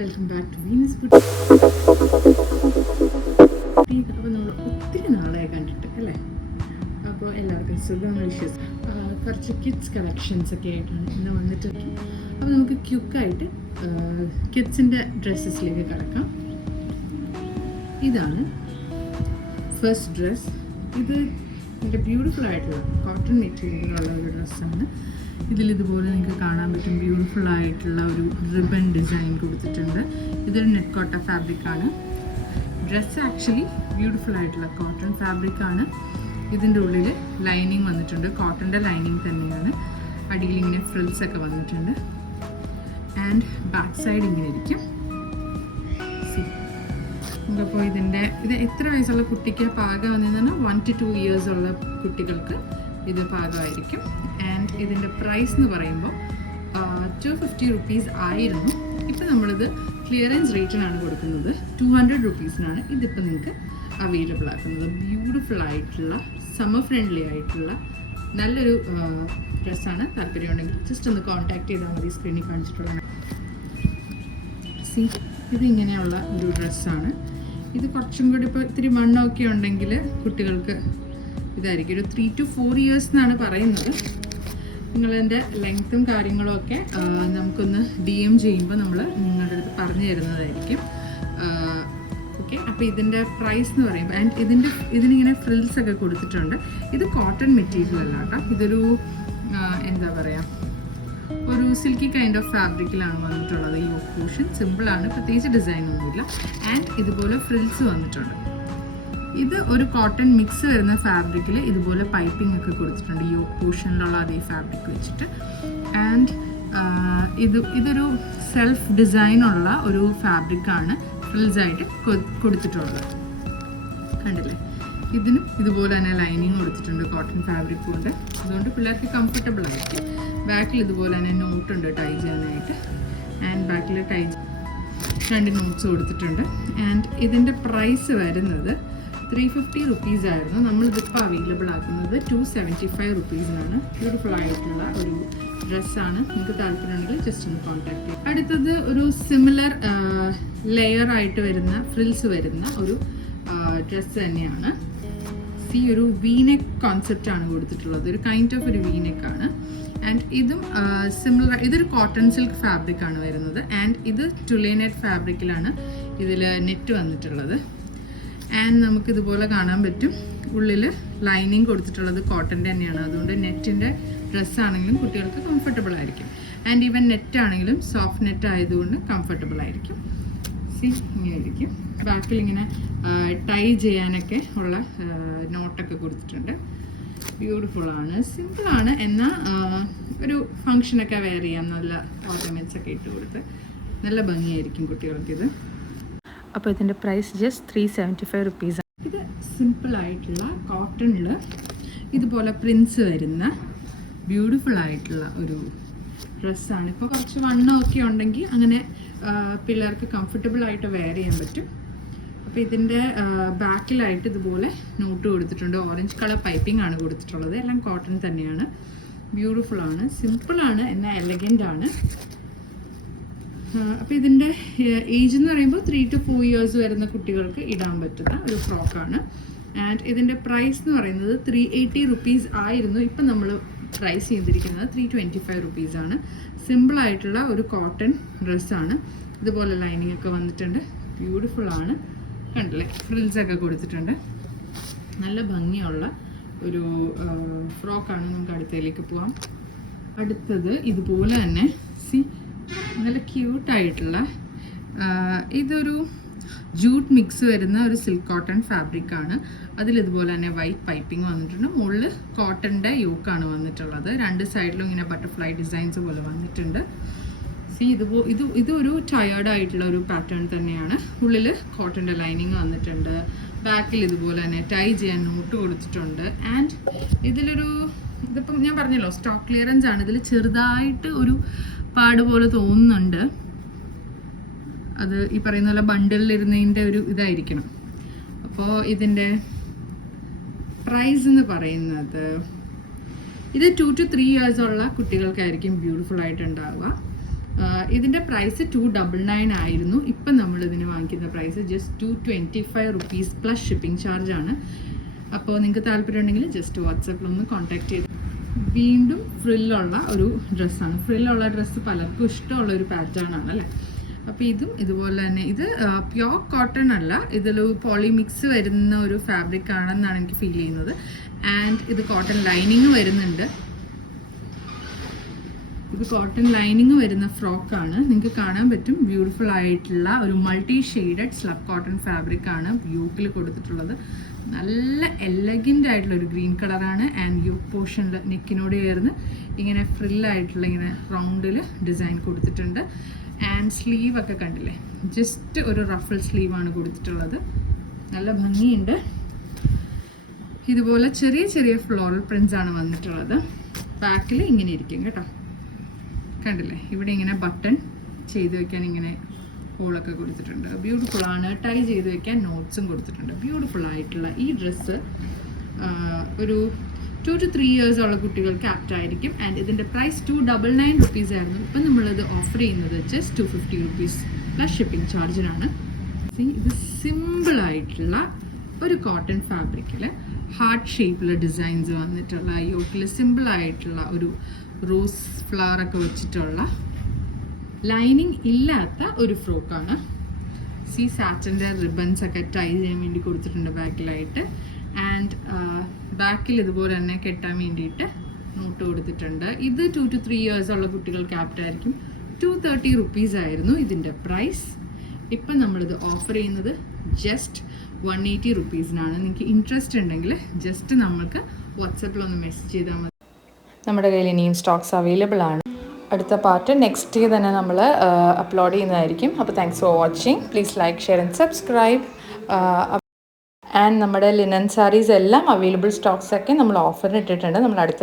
Welcome back to Venus boutique. അപ്പോൾ നമ്മൾ ഒത്തിരി നാളായി കണ്ടിട്ട് അല്ലേ? അപ്പോൾ എല്ലാവർക്കും സുഖം, വിഷസ്. കുറച്ച് കിഡ്സ് കളക്ഷൻസ് ഒക്കെ ആയിട്ടാണ് ഇന്ന് വന്നിട്ടുള്ളത്. അപ്പോൾ നമുക്ക് ക്യുക്കായിട്ട് കിഡ്സിൻ്റെ ഡ്രസ്സസിലേക്ക് കിടക്കാം. ഇതാണ് ഫസ്റ്റ് ഡ്രസ്സ്. ഇത് നല്ല ബ്യൂട്ടിഫുൾ ആയിട്ടുള്ള കോട്ടൺ മെറ്റീരിയലുള്ള ഒരു ഡ്രസ്സാണ്. ഇതിലിതുപോലെ നിങ്ങൾക്ക് കാണാൻ പറ്റും ബ്യൂട്ടിഫുൾ ആയിട്ടുള്ള ഒരു റിബൺ ഡിസൈൻ കൊടുത്തിട്ടുണ്ട്. ഇതൊരു നെറ്റ് കോട്ട ഫാബ്രിക്കാണ്. ഡ്രസ്സ് ആക്ച്വലി ബ്യൂട്ടിഫുൾ ആയിട്ടുള്ള കോട്ടൺ ഫാബ്രിക്കാണ്. ഇതിൻ്റെ ഉള്ളിൽ ലൈനിങ് വന്നിട്ടുണ്ട്, കോട്ടൻ്റെ ലൈനിങ് തന്നെയാണ്. അടിയിൽ ഇങ്ങനെ ഫ്രിൽസ് ഒക്കെ വന്നിട്ടുണ്ട്. ആൻഡ് ബാക്ക് സൈഡ് ഇങ്ങനെ ഇരിക്കും. അപ്പോൾ ഇത് എത്ര വയസ്സുള്ള കുട്ടിക്ക് പാകമാകുന്നതെന്ന് 1 to 2 years ഉള്ള കുട്ടികൾക്ക് ഇത് പാകമായിരിക്കും. ആൻഡ് ഇതിൻ്റെ പ്രൈസ് എന്ന് പറയുമ്പോൾ 250 rupees ആയിരുന്നു. ഇപ്പം നമ്മളിത് ക്ലിയറൻസ് റേറ്റിനാണ് കൊടുക്കുന്നത്. 200 rupeesനാണ് ഇതിപ്പോൾ നിങ്ങൾക്ക് അവൈലബിൾ ആക്കുന്നത്. ബ്യൂട്ടിഫുൾ ആയിട്ടുള്ള സമ്മർ ഫ്രണ്ട്ലി ആയിട്ടുള്ള നല്ലൊരു ഡ്രസ്സാണ്. താല്പര്യമുണ്ടെങ്കിൽ ജസ്റ്റ് ഒന്ന് കോൺടാക്ട് ചെയ്താൽ മതി. സ്ക്രീനിൽ കാണിച്ചിട്ടുള്ള ഇതിങ്ങനെയുള്ള ഒരു ഡ്രസ്സാണ്. ഇത് കുറച്ചും കൂടി ഇപ്പോൾ ഇത്തിരി മണ്ണൊക്കെ ഉണ്ടെങ്കിൽ കുട്ടികൾക്ക് ഇതായിരിക്കും. ഒരു 3 to 4 years എന്നാണ് പറയുന്നത്. നിങ്ങളതിൻ്റെ ലെങ്ത്തും കാര്യങ്ങളും ഒക്കെ നമുക്കൊന്ന് DM ചെയ്യുമ്പോൾ നമ്മൾ നിങ്ങളുടെ അടുത്ത് പറഞ്ഞു തരുന്നതായിരിക്കും. ഓക്കെ, അപ്പോൾ ഇതിൻ്റെ പ്രൈസ് എന്ന് പറയുമ്പോൾ ഇതിനിങ്ങനെ ഫ്രിൽസ് ഒക്കെ കൊടുത്തിട്ടുണ്ട്. ഇത് കോട്ടൺ മെറ്റീരിയൽ അല്ല കേട്ടോ. ഇതൊരു എന്താ പറയുക, ഒരു സിൽക്കി കൈൻഡ് ഓഫ് ഫാബ്രിക്കിലാണ് വന്നിട്ടുള്ളത്. ഈ പോർഷൻ സിമ്പിളാണ്, പ്രത്യേകിച്ച് ഡിസൈൻ ഒന്നുമില്ല. ആൻഡ് ഇതുപോലെ ഫ്രിൽസ് വന്നിട്ടുണ്ട്. ഇത് ഒരു കോട്ടൺ മിക്സ് വരുന്ന ഫാബ്രിക്കിൽ ഇതുപോലെ പൈപ്പിംഗ് ഒക്കെ കൊടുത്തിട്ടുണ്ട്, ഈ പോർഷനിലുള്ള അതേ ഫാബ്രിക് വെച്ചിട്ട്. ആൻഡ് ഇതൊരു സെൽഫ് ഡിസൈനുള്ള ഒരു ഫാബ്രിക്കാണ് ഫ്രിൽസായിട്ട് കൊടുത്തിട്ടുള്ളത്. കണ്ടില്ലേ? ഇതിനും ഇതുപോലെ തന്നെ ലൈനിങ് കൊടുത്തിട്ടുണ്ട്, കോട്ടൺ ഫാബ്രിക് കൊണ്ട്. അതുകൊണ്ട് പിള്ളേർക്ക് കംഫർട്ടബിൾ ആയിരിക്കും. ബാക്കിൽ ഇതുപോലെ തന്നെ നോട്ടുണ്ട് ടൈ ചെയ്യാനായിട്ട്. ആൻഡ് ബാക്കിൽ ടൈ 2 നോട്ട്സ് കൊടുത്തിട്ടുണ്ട്. ആൻഡ് ഇതിൻ്റെ പ്രൈസ് വരുന്നത് 350 rupees ആയിരുന്നു. നമ്മളിതിപ്പോൾ അവൈലബിൾ ആക്കുന്നത് 275 rupeesനാണ്. ബ്യൂട്ടിഫുൾ ആയിട്ടുള്ള ഒരു ഡ്രസ്സാണ്. നിങ്ങൾക്ക് താല്പര്യമുണ്ടെങ്കിൽ ജസ്റ്റ് ഒന്ന് കോൺടാക്ട് ചെയ്യും. അടുത്തത് ഒരു സിമിലർ ലെയർ ആയിട്ട് വരുന്ന ഫ്രിൽസ് വരുന്ന ഒരു ഡ്രസ്സ് തന്നെയാണ്. ഈ ഒരു വീനെക്ക് കോൺസെപ്റ്റാണ് കൊടുത്തിട്ടുള്ളത്. ഒരു കൈൻഡ് ഓഫ് ഒരു വീനെക്കാണ്. ആൻഡ് ഇതും സിമിലർ, ഇതൊരു കോട്ടൺ സിൽക്ക് ഫാബ്രിക്കാണ് വരുന്നത്. ആൻഡ് ഇത് ടുലേനെറ്റ് ഫാബ്രിക്കിലാണ് ഇതിൽ നെറ്റ് വന്നിട്ടുള്ളത്. ആൻഡ് നമുക്കിതുപോലെ കാണാൻ പറ്റും ഉള്ളിൽ ലൈനിങ് കൊടുത്തിട്ടുള്ളത് കോട്ടൻ്റെ തന്നെയാണ്. അതുകൊണ്ട് നെറ്റിൻ്റെ ഡ്രസ്സാണെങ്കിലും കുട്ടികൾക്ക് കംഫർട്ടബിൾ ആയിരിക്കും. ആൻഡ് ഈവൻ നെറ്റ് ആണെങ്കിലും സോഫ്റ്റ് നെറ്റ് ആയതുകൊണ്ട് കംഫർട്ടബിൾ ആയിരിക്കും. ഇങ്ങനെ ആയിരിക്കും. ബാക്കിൽ ഇങ്ങനെ ടൈ ചെയ്യാനൊക്കെ ഉള്ള നോട്ടൊക്കെ കൊടുത്തിട്ടുണ്ട്. ബ്യൂട്ടിഫുള്ളാണ്, സിമ്പിളാണ്, എന്നാൽ ഒരു ഫങ്ഷനൊക്കെ വെയർ ചെയ്യാം. നല്ല ഓർണമെൻറ്റ്സ് ഒക്കെ ഇട്ട് കൊടുത്ത് നല്ല ഭംഗിയായിരിക്കും കുട്ടികൾക്കിത്. അപ്പോൾ ഇതിൻ്റെ പ്രൈസ് ജസ്റ്റ് 375 rupees. ഇത് സിമ്പിളായിട്ടുള്ള കോട്ടണിൽ ഇതുപോലെ പ്രിൻസ് വരുന്ന ബ്യൂട്ടിഫുൾ ആയിട്ടുള്ള ഒരു ഡ്രസ്സാണ്. ഇപ്പോൾ കുറച്ച് വണ്ണമൊക്കെ ഉണ്ടെങ്കിൽ അങ്ങനെ പിള്ളേർക്ക് കംഫർട്ടബിൾ ആയിട്ട് വെയർ ചെയ്യാൻ പറ്റും. അപ്പോൾ ഇതിൻ്റെ ബാക്കിലായിട്ട് ഇതുപോലെ നോട്ട് കൊടുത്തിട്ടുണ്ട്. ഓറഞ്ച് കളർ പൈപ്പിംഗ് ആണ് കൊടുത്തിട്ടുള്ളത്. എല്ലാം കോട്ടൺ തന്നെയാണ്. ബ്യൂട്ടിഫുള്ളാണ്, സിമ്പിളാണ്, എന്നാൽ എലഗൻ്റ് ആണ്. അപ്പോൾ ഇതിൻ്റെ ഏജ് എന്ന് പറയുമ്പോൾ 3 to 4 years വരുന്ന കുട്ടികൾക്ക് ഇടാൻ പറ്റുന്ന ഒരു ഫ്രോക്കാണ്. ആൻഡ് ഇതിൻ്റെ പ്രൈസ് എന്ന് പറയുന്നത് 380 rupees ആയിരുന്നു. ഇപ്പം നമ്മൾ പ്രൈസ് ചെയ്തിരിക്കുന്നത് 325 rupees ആണ്. സിമ്പിളായിട്ടുള്ള ഒരു കോട്ടൺ ഡ്രസ്സാണ്. ഇതുപോലെ ലൈനിങ് ഒക്കെ വന്നിട്ടുണ്ട്. ബ്യൂട്ടിഫുള്ളാണ്, കണ്ടില്ലേ? ഫ്രിൽസൊക്കെ കൊടുത്തിട്ടുണ്ട്. നല്ല ഭംഗിയുള്ള ഒരു ഫ്രോക്കാണ്. നമുക്ക് അടുത്തതിലേക്ക് പോവാം. അടുത്തത് ഇതുപോലെ തന്നെ നല്ല ക്യൂട്ടായിട്ടുള്ള ഇതൊരു ജൂട്ട് മിക്സ് വരുന്ന ഒരു സിൽക്ക് കോട്ടൺ ഫാബ്രിക്കാണ്. അതിലിതുപോലെ തന്നെ വൈറ്റ് പൈപ്പിംഗ് വന്നിട്ടുണ്ട്. മുകളിൽ കോട്ടൻ്റെ യോക്കാണ് വന്നിട്ടുള്ളത്. 2 സൈഡിലും ഇങ്ങനെ ബട്ടർഫ്ലൈ ഡിസൈൻസ് പോലെ വന്നിട്ടുണ്ട്. ഇതൊരു ടയേർഡായിട്ടുള്ള ഒരു പാറ്റേൺ തന്നെയാണ്. ഉള്ളിൽ കോട്ടൻ്റെ ലൈനിങ് വന്നിട്ടുണ്ട്. ബാക്കിൽ ഇതുപോലെ തന്നെ ടൈ ചെയ്യാൻ നോട്ട് കൊടുത്തിട്ടുണ്ട്. ആൻഡ് ഇതിപ്പം ഞാൻ പറഞ്ഞല്ലോ സ്റ്റോക്ക് ക്ലിയറൻസ് ആണ്. ഇതിൽ ചെറുതായിട്ട് ഒരു പാട് പോലെ തോന്നുന്നുണ്ട്. അത് ഈ പറയുന്ന പോലെ ബണ്ടിലിരുന്നതിൻ്റെ ഒരു ഇതായിരിക്കണം. അപ്പോൾ ഇതിൻ്റെ പ്രൈസ് എന്ന് പറയുന്നത് ഇത് 2 to 3 years ഉള്ള കുട്ടികൾക്കായിരിക്കും ബ്യൂട്ടിഫുൾ ആയിട്ടുണ്ടാവുക. ഇതിൻ്റെ പ്രൈസ് 299 ആയിരുന്നു. ഇപ്പം നമ്മളിതിന് വാങ്ങിക്കുന്ന price just 225 rupees plus shipping ചാർജാണ്. അപ്പോൾ നിങ്ങൾക്ക് താല്പര്യം ഉണ്ടെങ്കിൽ ജസ്റ്റ് വാട്സാപ്പിലൊന്ന് കോൺടാക്ട് ചെയ്ത്. വീണ്ടും ഫ്രില്ലുള്ള ഒരു ഡ്രസ്സാണ്. ഫ്രില്ലുള്ള ഡ്രസ്സ് പലർക്കും ഇഷ്ടമുള്ള ഒരു പാറ്റേൺ ആണ് അല്ലേ. അപ്പോൾ ഇതും ഇതുപോലെ തന്നെ, ഇത് പ്യോർ കോട്ടൺ അല്ല, ഇതിൽ പോളി മിക്സ് വരുന്ന ഒരു ഫാബ്രിക് ആണെന്നാണ് എനിക്ക് ഫീൽ ചെയ്യുന്നത്. ആൻഡ് ഇത് കോട്ടൺ ലൈനിങ് വരുന്നുണ്ട്. ഇത് കോട്ടൺ ലൈനിങ് വരുന്ന ഫ്രോക്കാണ്. നിങ്ങൾക്ക് കാണാൻ പറ്റും ബ്യൂട്ടിഫുൾ ആയിട്ടുള്ള ഒരു multi shaded slub cotton fabric ആണ് യോക്കിൽ കൊടുത്തിട്ടുള്ളത്. നല്ല എലഗൻ്റ് ആയിട്ടുള്ള ഒരു ഗ്രീൻ കളറാണ്. ആൻഡ് യോക്ക് പോർഷനിൽ നെക്കിനോട് ചേർന്ന് ഇങ്ങനെ ഫ്രില്ലായിട്ടുള്ള ഇങ്ങനെ റൗണ്ടിൽ ഡിസൈൻ കൊടുത്തിട്ടുണ്ട്. ആൻഡ് സ്ലീവ് ഒക്കെ കണ്ടില്ലേ, ജസ്റ്റ് ഒരു റഫിൾ സ്ലീവാണ് കൊടുത്തിട്ടുള്ളത്. നല്ല ഭംഗിയുണ്ട്. ഇതുപോലെ ചെറിയ ചെറിയ ഫ്ലോറൽ പ്രിൻസ് ആണ് വന്നിട്ടുള്ളത്. ബാക്കിൽ ഇങ്ങനെ ഇരിക്കും കേട്ടോ, കണ്ടില്ലേ. ഇവിടെ ഇങ്ങനെ ബട്ടൺ ചെയ്ത് വെക്കാൻ ഇങ്ങനെ ഹോളൊക്കെ കൊടുത്തിട്ടുണ്ട്. ബ്യൂട്ടിഫുൾ ആണ്. ടൈ ചെയ്ത് വെക്കാൻ നോട്ട്സും കൊടുത്തിട്ടുണ്ട്. ബ്യൂട്ടിഫുൾ ആയിട്ടുള്ള ഈ ഡ്രസ്സ് ഒരു 2 to 3 years ഉള്ള കുട്ടികൾക്ക് ആപ്റ്റ് ആയിരിക്കും. ആൻഡ് ഇതിൻ്റെ പ്രൈസ് 299 റുപ്പീസ് ആയിരുന്നു. ഇപ്പം നമ്മളത് ഓഫർ ചെയ്യുന്നത് ജസ്റ്റ് 250 റുപ്പീസ് പ്ലസ് ഷിപ്പിംഗ് ചാർജിനാണ്. ഇത് സിമ്പിളായിട്ടുള്ള ഒരു കോട്ടൺ ഫാബ്രിക്കിൽ ഹാർട്ട് ഷേപ്പിൽ ഡിസൈൻസ് വന്നിട്ടുള്ള, യോക്കിൽ സിമ്പിളായിട്ടുള്ള ഒരു റോസ് ഫ്ലവറൊക്കെ വെച്ചിട്ടുള്ള ലൈനിങ് ഇല്ലാത്ത ഒരു ഫ്രോക്കാണ്. സാറ്റിൻ്റെ റിബൺസ് ഒക്കെ ടൈ ചെയ്യാൻ വേണ്ടി കൊടുത്തിട്ടുണ്ട് ബാക്കിലായിട്ട്. ആൻഡ് ബാക്കിൽ ഇതുപോലെ തന്നെ കെട്ടാൻ വേണ്ടിയിട്ട് നോട്ട് കൊടുത്തിട്ടുണ്ട്. ഇത് 2 to 3 years ഉള്ള കുട്ടികൾക്ക് ആപ്റ്റായിരിക്കും. 230 റുപ്പീസ് ആയിരുന്നു ഇതിൻ്റെ പ്രൈസ്. ഇപ്പം നമ്മളിത് ഓഫർ ചെയ്യുന്നത് ജസ്റ്റ് 180 റുപ്പീസിനാണ്. നിങ്ങൾക്ക് ഇൻട്രസ്റ്റ് ഉണ്ടെങ്കിൽ ജസ്റ്റ് നമ്മൾക്ക് വാട്സാപ്പിലൊന്ന് മെസ്സേജ് ചെയ്താൽ മതി. നമ്മുടെ കയ്യിൽ ഇനിയും സ്റ്റോക്സ് അവൈലബിൾ ആണ്. അടുത്ത പാർട്ട് നെക്സ്റ്റ് ഡേ തന്നെ നമ്മൾ അപ്ലോഡ് ചെയ്യുന്നതായിരിക്കും. അപ്പോൾ thanks for watching. Please like, share and subscribe. And നമ്മുടെ ലിനൻ സാരീസ് എല്ലാം അവൈലബിൾ സ്റ്റോക്സ് ഒക്കെ നമ്മൾ ഓഫറിന് ഇട്ടിട്ടുണ്ട്. നമ്മൾ അടുത്ത